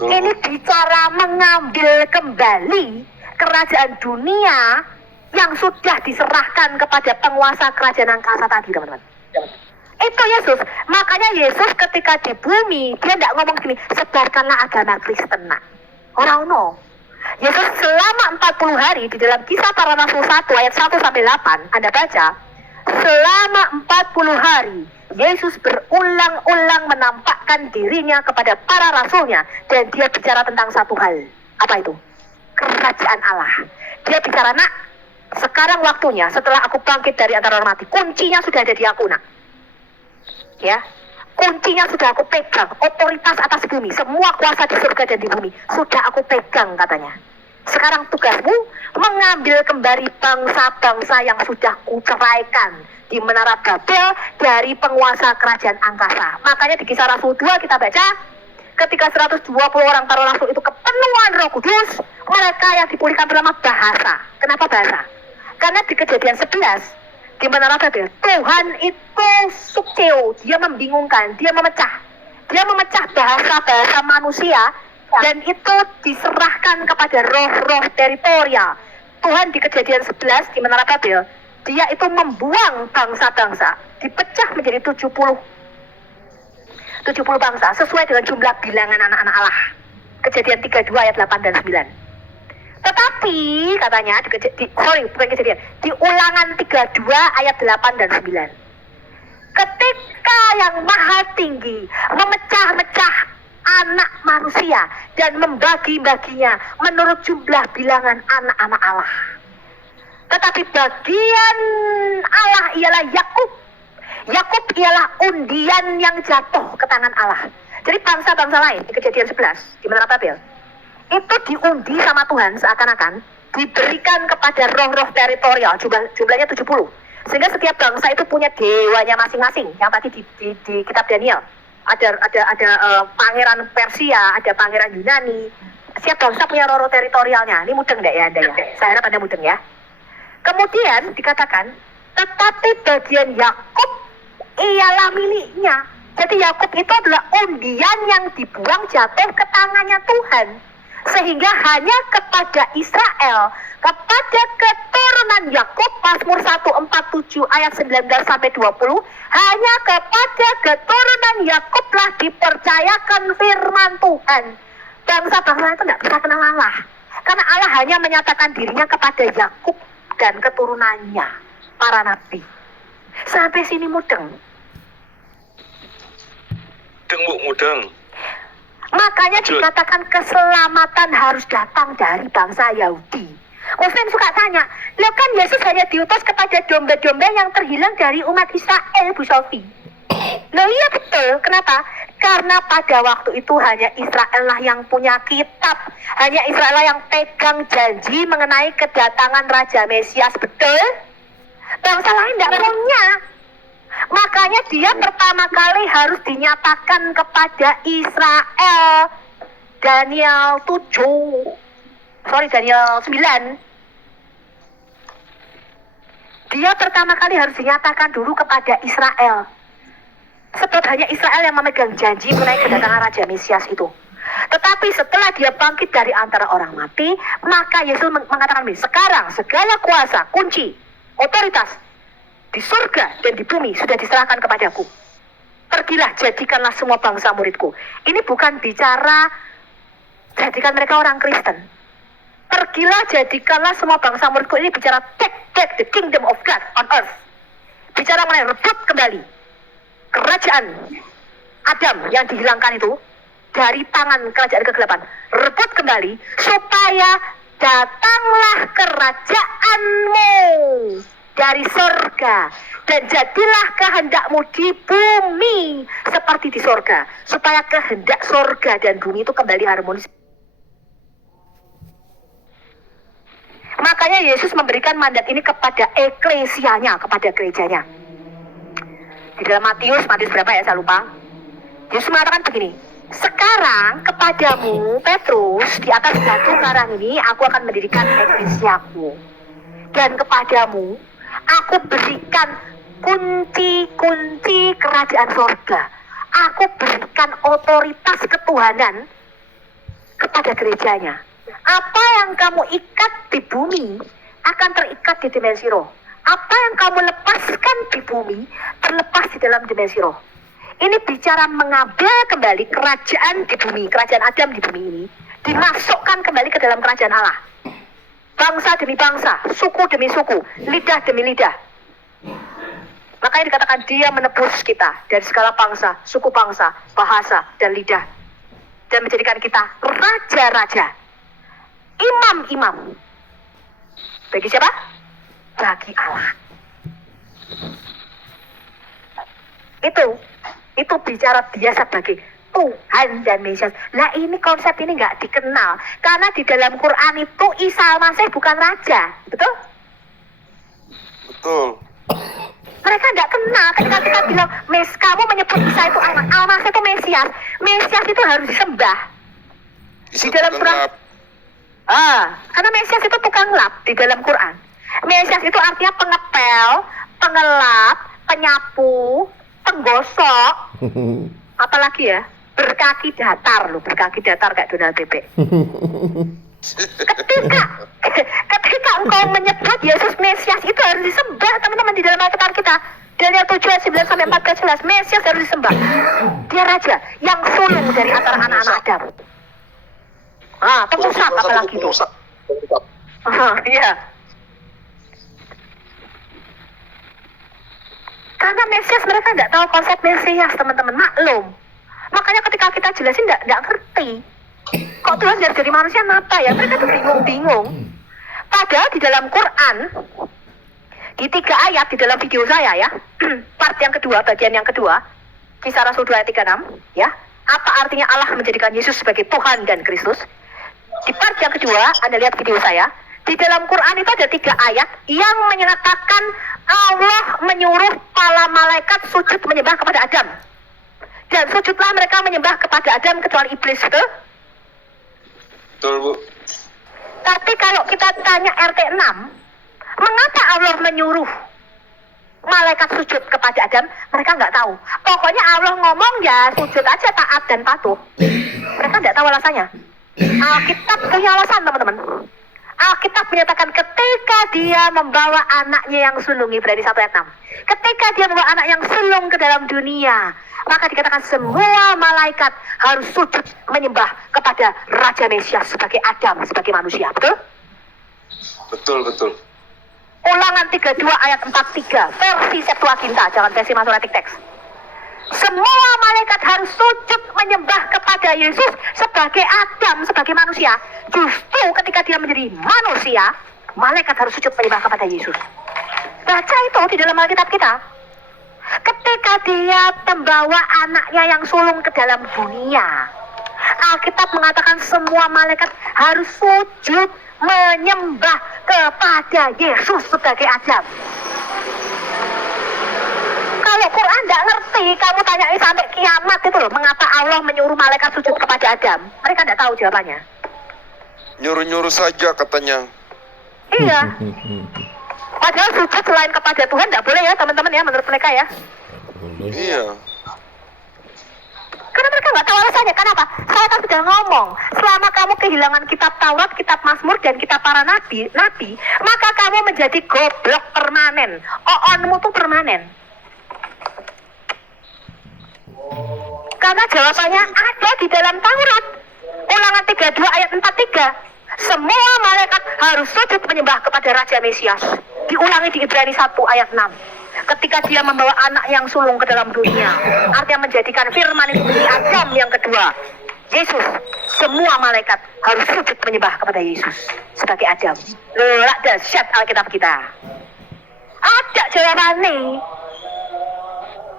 Ini bicara mengambil kembali kerajaan dunia yang sudah diserahkan kepada penguasa kerajaan angkasa tadi, teman-teman. Itu Yesus. Makanya Yesus ketika di bumi, dia tidak ngomong gini, sebarkanlah agama Kristen. Nah, orang no. Yesus selama 40 hari di dalam Kisah Para Rasul 1 ayat 1 sampai 8, Anda baca, selama 40 hari Yesus berulang-ulang menampakkan dirinya kepada para rasulnya, dan dia bicara tentang satu hal. Apa itu? Kerajaan Allah. Dia bicara, nak, sekarang waktunya setelah aku bangkit dari antara orang mati, kuncinya sudah ada di aku, nak. Ya, kuncinya sudah aku pegang. Otoritas atas bumi, semua kuasa di surga dan di bumi sudah aku pegang, katanya. Sekarang tugasmu mengambil kembali bangsa-bangsa yang sudah kuceraikan di Menara Babel dari penguasa kerajaan angkasa. Makanya di Kisah Rasul 2 kita baca, ketika 120 orang para rasul itu kepenuhan Roh Kudus, mereka yang dipulihkan pertama bahasa. Kenapa bahasa? Karena di Kejadian 11 di Menara Babel, Tuhan itu sukseo, dia membingungkan, dia memecah bahasa-bahasa manusia, dan itu diserahkan kepada roh-roh teritorial. Tuhan di Kejadian 11 di Menara Babel, dia itu membuang bangsa-bangsa, dipecah menjadi 70 bangsa sesuai dengan jumlah bilangan anak-anak Allah. Kejadian 32 ayat 8 dan 9. Tetapi katanya di Ulangan 32 ayat 8 dan 9. Ketika yang Maha Tinggi memecah-mecah anak manusia dan membagi-baginya menurut jumlah bilangan anak-anak Allah. Tetapi bagian Allah ialah Yakub. Yakub ialah undian yang jatuh ke tangan Allah. Jadi bangsa-bangsa lain di Kejadian 11 di Menara Babel itu diundi sama Tuhan, seakan-akan diberikan kepada roh-roh teritorial, jumlahnya 70. Sehingga setiap bangsa itu punya dewanya masing-masing. Yang tadi di kitab Daniel ada pangeran Persia, ada pangeran Yunani. Setiap bangsa punya roh-roh teritorialnya. Ini mudeng enggak ya Anda ya? Saya harap Anda mudeng ya. Kemudian dikatakan, tetapi bagian Yakub ialah miliknya. Jadi Yakub itu adalah undian yang dibuang jatuh ke tangannya Tuhan. Sehingga hanya kepada Israel, kepada keturunan Yakub, Mazmur 147 ayat 19 sampai 20, hanya kepada keturunan Yakublah dipercayakan firman Tuhan. Bangsa-bangsa itu tidak bisa kenal Allah, karena Allah hanya menyatakan dirinya kepada Yakub dan keturunannya, para nabi. Sampai sini mudeng. Mudeng. Makanya dikatakan keselamatan harus datang dari bangsa Yahudi. Muslim suka tanya, loh kan Yesus hanya diutus kepada domba-domba yang terhilang dari umat Israel, Bu Sofi. Loh iya betul, kenapa? Karena pada waktu itu hanya Israel lah yang punya kitab, hanya Israel lah yang pegang janji mengenai kedatangan Raja Mesias, betul? Bangsa lain tidak punya. Makanya dia pertama kali harus dinyatakan kepada Israel. Daniel 9. Dia pertama kali harus dinyatakan dulu kepada Israel. Sebab hanya Israel yang memegang janji mengenai kedatangan Raja Mesias itu. Tetapi setelah dia bangkit dari antara orang mati, maka Yesus mengatakan begini, sekarang segala kuasa, kunci, otoritas di surga dan di bumi sudah diserahkan kepadaku. Pergilah, jadikanlah semua bangsa muridku. Ini bukan bicara jadikan mereka orang Kristen. Pergilah, jadikanlah semua bangsa muridku. Ini bicara take back the kingdom of God on earth. Bicara mengenai rebut kembali kerajaan Adam yang dihilangkan itu dari tangan kerajaan kegelapan. Rebut kembali supaya datanglah kerajaanmu dari surga, dan jadilah kehendakmu di bumi seperti di surga, supaya kehendak surga dan bumi itu kembali harmonis. Makanya Yesus memberikan mandat ini kepada eklesianya, kepada gerejanya. Di dalam Matius berapa ya, saya lupa. Yesus mengatakan begini, sekarang kepadamu Petrus, di atas batu karang ini aku akan mendirikan eklesiaku, dan kepadamu aku berikan kunci-kunci kerajaan surga. Aku berikan otoritas ketuhanan kepada gerejanya. Apa yang kamu ikat di bumi akan terikat di dimensi roh. Apa yang kamu lepaskan di bumi terlepas di dalam dimensi roh. Ini bicara mengambil kembali kerajaan di bumi, kerajaan Adam di bumi ini, dimasukkan kembali ke dalam kerajaan Allah. Bangsa demi bangsa, suku demi suku, lidah demi lidah. Makanya dikatakan dia menebus kita dari segala bangsa, suku bangsa, bahasa, dan lidah. Dan menjadikan kita raja-raja, imam-imam. Bagi siapa? Bagi Allah. Itu bicara dia sebagai Tuhan dan Mesias. Nah ini konsep ini nggak dikenal. Karena di dalam Quran itu Isa Al-Masih bukan raja. Betul? Betul. Mereka nggak kenal ketika kita bilang, kamu menyebut Isa itu Al-Masih itu Mesias. Mesias itu harus disembah. Di dalam Quran. Karena Mesias itu tukang lap di dalam Quran. Mesias itu artinya pengepel, pengelap, penyapu, penggosok, apalagi ya, berkaki datar loh, berkaki datar kayak Donald Bebek. Ketika engkau menyebut Yesus Mesias itu harus disembah, teman-teman, di dalam Alkitab kita. Daniel 7 ayat 9 sampai 14 jelas, Mesias harus disembah. Dia raja yang sulung dari antara anak-anak Adam. Pemusat apalagi itu. Iya. Karena Mesias mereka nggak tahu konsep Mesias, teman-teman, maklum. Makanya ketika kita jelasin nggak ngerti. Kok Tuhan jadi manusia apa ya? Mereka tuh bingung-bingung. Padahal di dalam Quran, di 3 ayat di dalam video saya ya, part yang kedua, bagian yang kedua, Kisah Rasul 2 ayat 36, ya. Apa artinya Allah menjadikan Yesus sebagai Tuhan dan Kristus? Di part yang kedua, Anda lihat video saya. Di dalam Quran itu ada 3 ayat yang menyatakan Allah menyuruh para malaikat sujud menyembah kepada Adam. Dan sujudlah mereka menyembah kepada Adam kecuali iblis, betul? Betul, Bu. Tapi kalau kita tanya RT 6, mengapa Allah menyuruh malaikat sujud kepada Adam? Mereka nggak tahu. Pokoknya Allah ngomong ya sujud aja, taat dan patuh. Mereka nggak tahu alasannya. Alkitab punya alasan, teman-teman. Alkitab menyatakan ketika dia membawa anaknya yang sulung, Ibrani 1 ayat 6. Ketika dia membawa anak yang sulung ke dalam dunia, maka dikatakan semua malaikat harus sujud menyembah kepada Raja Mesias sebagai Adam, sebagai manusia. Betul? Betul, betul. Ulangan 32 ayat 43, versi Septuaginta, jangan versi Masoretic Text. Semua malaikat harus sujud menyembah kepada Yesus sebagai Adam, sebagai manusia. Justru ketika dia menjadi manusia, malaikat harus sujud menyembah kepada Yesus. Baca itu di dalam Alkitab kita. Ketika dia membawa anaknya yang sulung ke dalam dunia, Alkitab mengatakan semua malaikat harus sujud menyembah kepada Yesus sebagai Adam. Kalau Quran nggak ngerti, kamu tanyai sampai kiamat itu loh, mengapa Allah menyuruh malaikat sujud kepada Adam? Mereka nggak tahu jawabannya. Nyuruh-nyuruh saja katanya. Iya. Padahal sujud selain kepada Tuhan nggak boleh ya, teman-teman ya, menurut mereka ya. Iya. Karena mereka nggak tahu alasannya. Kenapa? Saya kan sudah ngomong, selama kamu kehilangan kitab Taurat, kitab Mazmur, dan kitab para nabi, maka kamu menjadi goblok permanen. Oonmu tuh permanen. Karena jawabannya ada di dalam Taurat. Ulangan 32 ayat 43. Semua malaikat harus sujud menyembah kepada Raja Mesias. Diulangi di Ibrani 1 ayat 6. Ketika dia membawa anak yang sulung ke dalam dunia, artinya menjadikan firman itu menjadi Adam yang kedua, Yesus. Semua malaikat harus sujud menyembah kepada Yesus sebagai Adam. Lelak dahsyat Alkitab kita. Ada jawabannya.